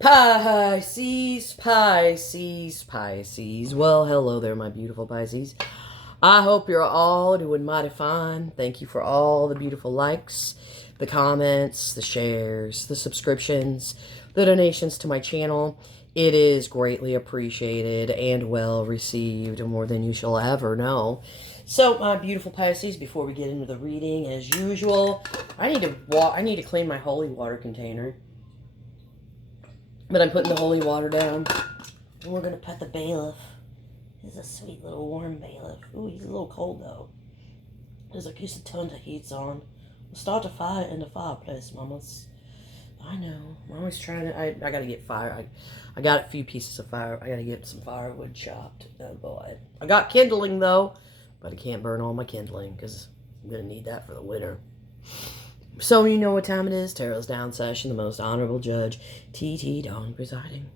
Pisces, Pisces, Pisces. Well, hello there, my beautiful Pisces. I hope you're all doing mighty fine. Thank you for all the beautiful likes, the comments, the shares, the subscriptions, the donations to my channel. It is greatly appreciated and well received, more than you shall ever know. So, my beautiful Pisces, before we get into the reading, as usual, I need to clean my holy water container. But I'm putting the holy water down. And we're going to pet the bailiff. He's a sweet little warm bailiff. Ooh, he's a little cold though. There's a piece of turn the heats on. We'll start a fire in the fireplace, mamas. I know. I'm always trying to... I got to get fire. I got a few pieces of fire. I got to get some firewood chopped. Oh boy. I got kindling though. But I can't burn all my kindling because I'm going to need that for the winter. So you know what time it is. Tarot's Down Session, the most honorable judge, T.T. Dawn presiding.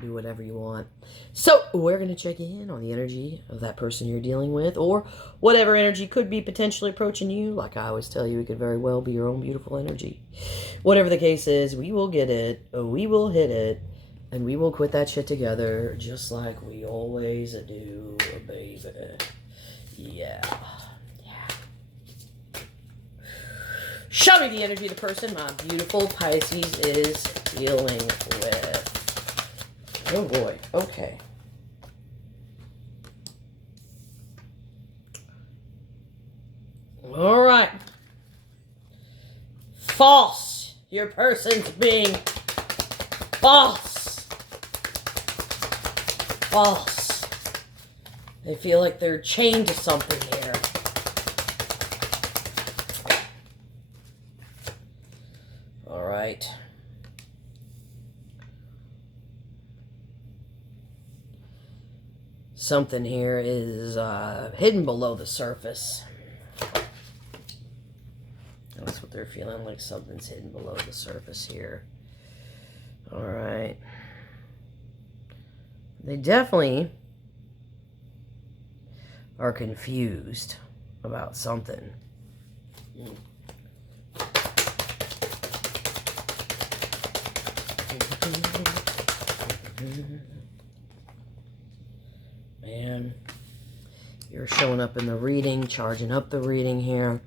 Do whatever you want. So we're going to check in on the energy of that person you're dealing with, or whatever energy could be potentially approaching you. Like I always tell you, it could very well be your own beautiful energy. Whatever the case is, we will get it, we will hit it, and we will quit that shit together, just like we always do, baby. Yeah. Show me the energy of the person my beautiful Pisces is dealing with. Oh boy. Okay. All right. False. Your person's being false. False. They feel like they're chained to something here. Right. Something here is hidden below the surface. That's what they're feeling, like something's hidden below the surface here. All right. They definitely are confused about something. Man, you're showing up in the reading, charging up the reading here.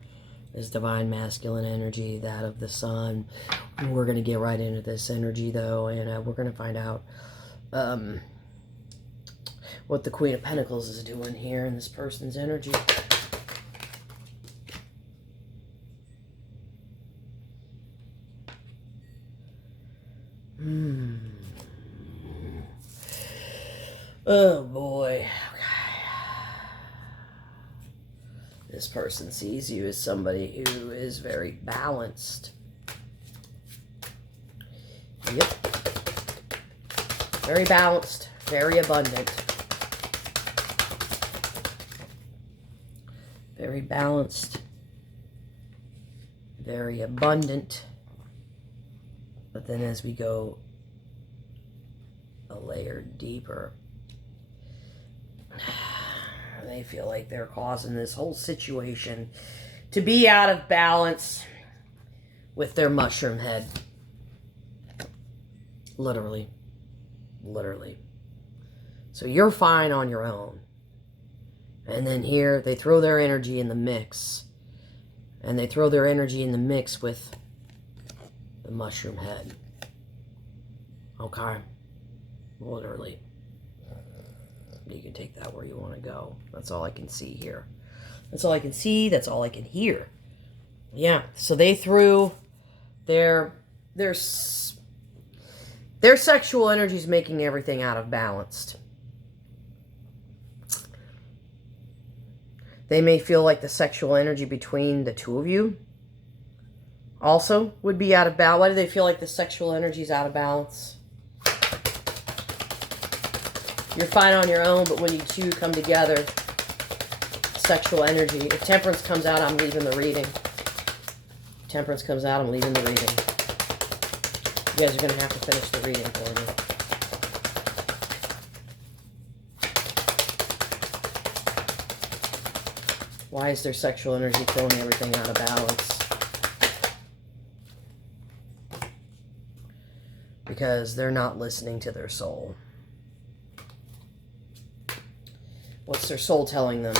Is divine masculine energy, that of the sun. We're going to get right into this energy though, and we're going to find out what the Queen of Pentacles is doing here in this person's energy. Oh boy. Okay. This person sees you as somebody who is very balanced. Yep. Very balanced, very abundant. Very balanced, very abundant. But then as we go a layer deeper, they feel like they're causing this whole situation to be out of balance with their mushroom head. Literally. Literally. So you're fine on your own. And then here, they throw their energy in the mix. And they throw their energy in the mix with the mushroom head. Okay? Literally. You can take that where you want to go. That's all I can see here. That's all I can see. That's all I can hear. Yeah. So they threw their sexual energy is making everything out of balance. They may feel like the sexual energy between the two of you also would be out of balance. Why do they feel like the sexual energy is out of balance? You're fine on your own, but when you two come together, sexual energy. If temperance comes out, I'm leaving the reading. If temperance comes out, I'm leaving the reading. You guys are going to have to finish the reading for me. Why is their sexual energy throwing everything out of balance? because they're not listening to their soul. What's their soul telling them?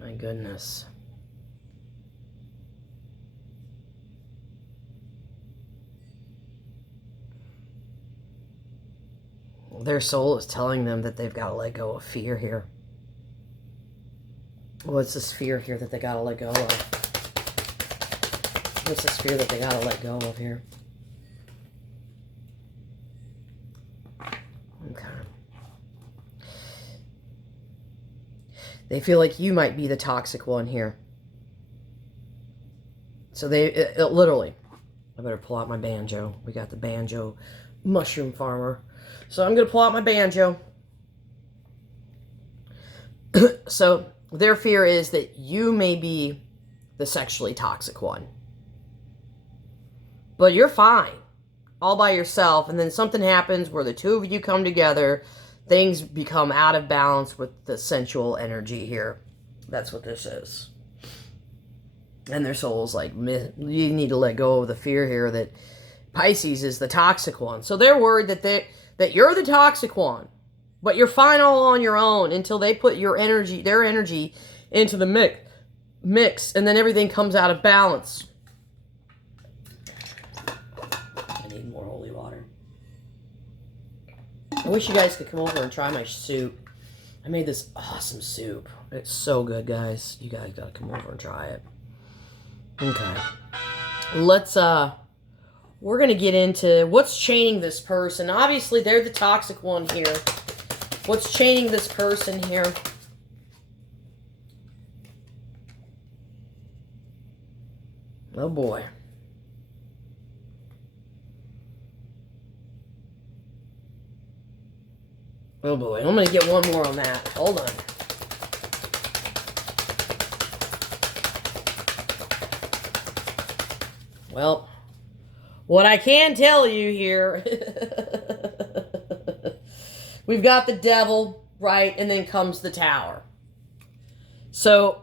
My goodness. Their soul is telling them that they've got to let go of fear here. What's this fear here that they got to let go of? What's this fear that they got to let go of here? Okay. They feel like you might be the toxic one here. So they, literally, I better pull out my banjo. We got the banjo mushroom farmer. So I'm going to pull out my banjo. So their fear is that you may be the sexually toxic one. But you're fine all by yourself. And then something happens where the two of you come together. Things become out of balance with the sensual energy here. That's what this is. And their soul's like, you need to let go of the fear here that Pisces is the toxic one. So they're worried that you're the toxic one, but you're fine all on your own until they put their energy into the mix, and then everything comes out of balance. I need more holy water. I wish you guys could come over and try my soup. I made this awesome soup. It's so good, guys. You guys gotta come over and try it. Okay. Let's, we're going to get into what's chaining this person. Obviously, they're the toxic one here. What's chaining this person here? Oh, boy. Oh, boy. I'm going to get one more on that. Hold on. Well, what I can tell you here, we've got the devil, right? And then comes the tower. So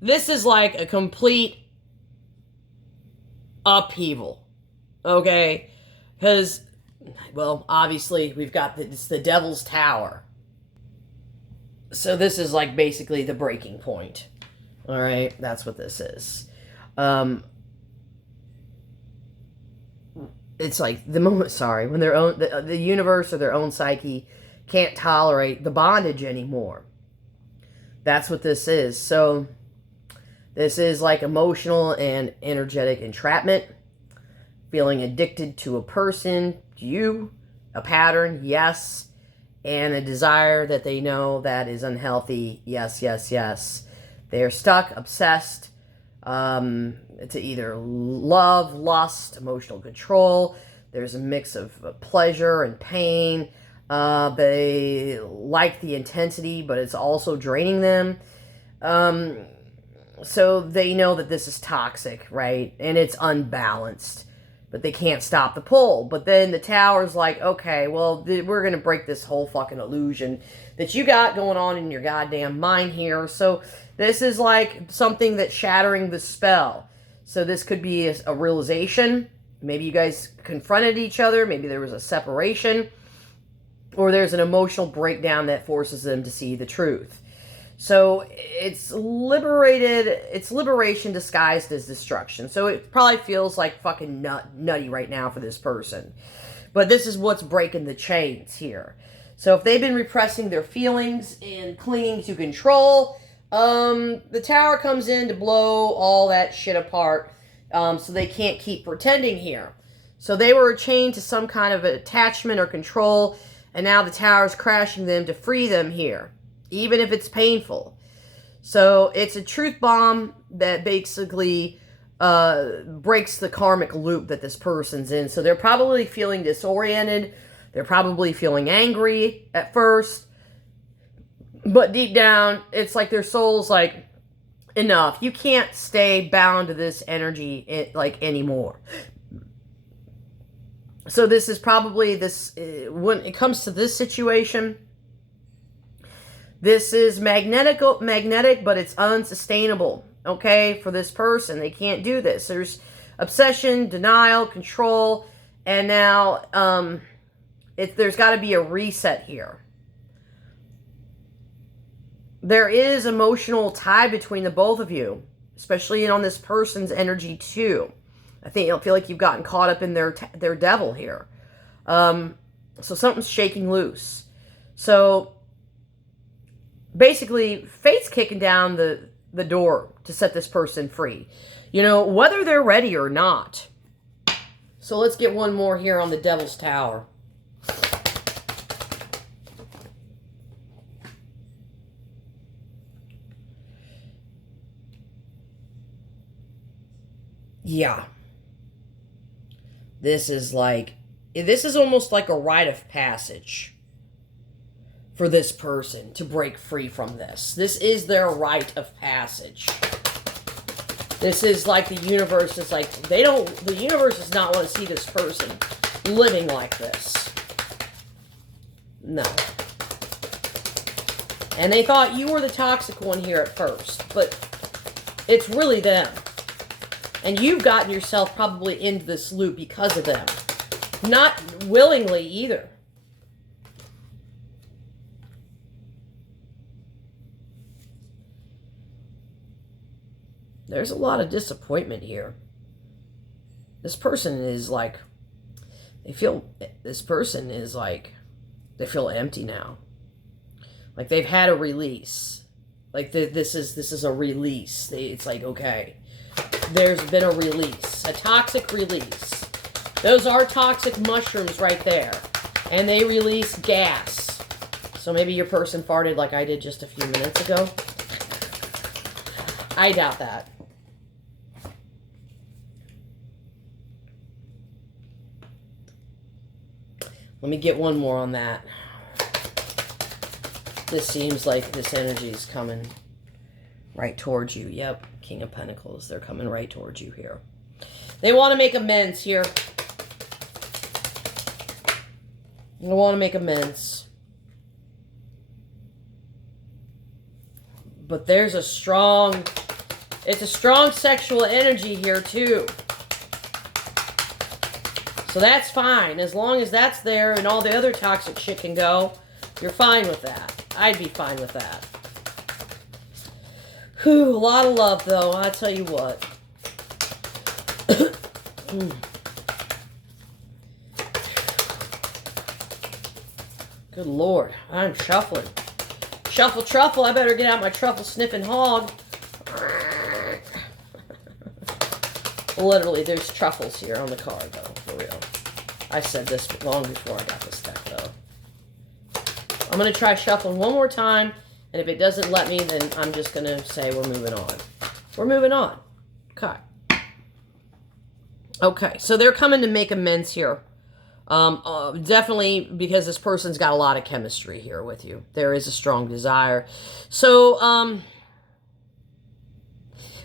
this is like a complete upheaval, okay? Because, well, obviously we've got it's the devil's tower. So this is like basically the breaking point. All right, that's what this is. It's like the moment, when their own, the universe or their own psyche can't tolerate the bondage anymore. That's what this is. So this is like emotional and energetic entrapment, feeling addicted to a person, you, a pattern, yes, and a desire that they know that is unhealthy, yes, yes, yes. They're stuck, obsessed, to either love, lust, emotional control. There's a mix of pleasure and pain. They like the intensity, but it's also draining them. So they know that this is toxic, right? And it's unbalanced, but they can't stop the pull. But then the tower's like, okay, well, we're going to break this whole fucking illusion that you got going on in your goddamn mind here. So this is like something that's shattering the spell. So this could be a realization. Maybe you guys confronted each other. Maybe there was a separation. Or there's an emotional breakdown that forces them to see the truth. So it's liberation disguised as destruction. So it probably feels like fucking nutty right now for this person. But this is what's breaking the chains here. So if they've been repressing their feelings and clinging to control, the tower comes in to blow all that shit apart, so they can't keep pretending here. So they were chained to some kind of attachment or control, and now the tower's crashing them to free them here, even if it's painful. So it's a truth bomb that basically breaks the karmic loop that this person's in. So they're probably feeling disoriented. They're probably feeling angry at first. But deep down, it's like their soul's like, enough. You can't stay bound to this energy like anymore. So this is probably when it comes to this situation, This is magnetic, but it's unsustainable, okay, for this person. They can't do this. There's obsession, denial, control, and now there's got to be a reset here. There is emotional tie between the both of you, especially on this person's energy too. I think you'll feel like you've gotten caught up in their devil here. So something's shaking loose. So basically, fate's kicking down the door to set this person free. You know, whether they're ready or not. So let's get one more here on the Devil's Tower. Yeah. This is almost like a rite of passage for this person to break free from this. This is their rite of passage. This is like the universe is like, the universe does not want to see this person living like this. No. And they thought you were the toxic one here at first, but it's really them. And you've gotten yourself probably into this loop because of them. Not willingly either. There's a lot of disappointment here. This person is like, they feel empty now. Like they've had a release. Like this is a release. It's like, okay, there's been a release, a toxic release. Those are toxic mushrooms right there. And they release gas. So maybe your person farted like I did just a few minutes ago. I doubt that. Let me get one more on that. This seems like this energy is coming right towards you. Yep, King of Pentacles. They're coming right towards you here. They want to make amends here. They want to make amends. But there's it's a strong sexual energy here too. So that's fine. As long as that's there and all the other toxic shit can go, you're fine with that. I'd be fine with that. Whew, a lot of love though, I tell you what. Good Lord, I'm shuffling. Shuffle truffle, I better get out my truffle sniffing hog. Literally, there's truffles here on the card, though, for real. I said this long before I got this deck, though. I'm going to try shuffling one more time, and if it doesn't let me, then I'm just going to say we're moving on. We're moving on. Okay. Okay, so they're coming to make amends here. Definitely because this person's got a lot of chemistry here with you. There is a strong desire. So,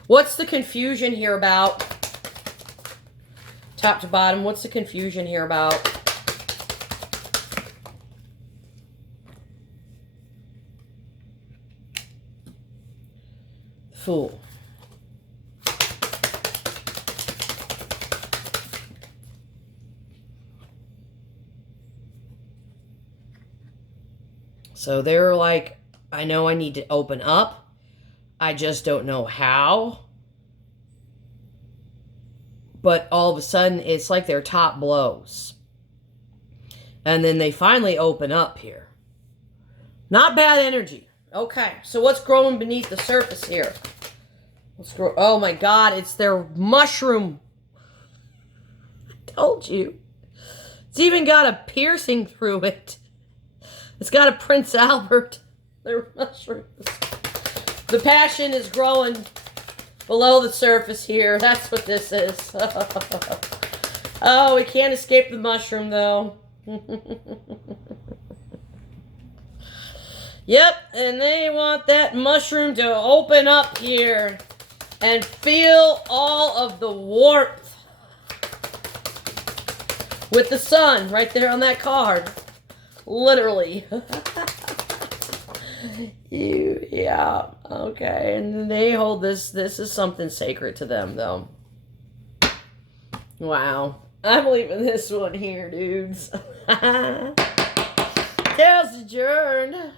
what's the confusion here about? Top to bottom, what's the confusion here about? Fool. So they're like, I know I need to open up. I just don't know how. But all of a sudden, it's like their top blows. And then they finally open up here. Not bad energy. Okay, so what's growing beneath the surface here? Let's grow. Oh my God, it's their mushroom. I told you. It's even got a piercing through it. It's got a Prince Albert. They're mushrooms. The passion is growing below the surface here. That's what this is. Oh, we can't escape the mushroom, though. Yep, and they want that mushroom to open up here and feel all of the warmth with the sun right there on that card. Literally. Yeah, okay. And they hold this is something sacred to them, though. Wow. I'm leaving this one here, dudes. Tails adjourned.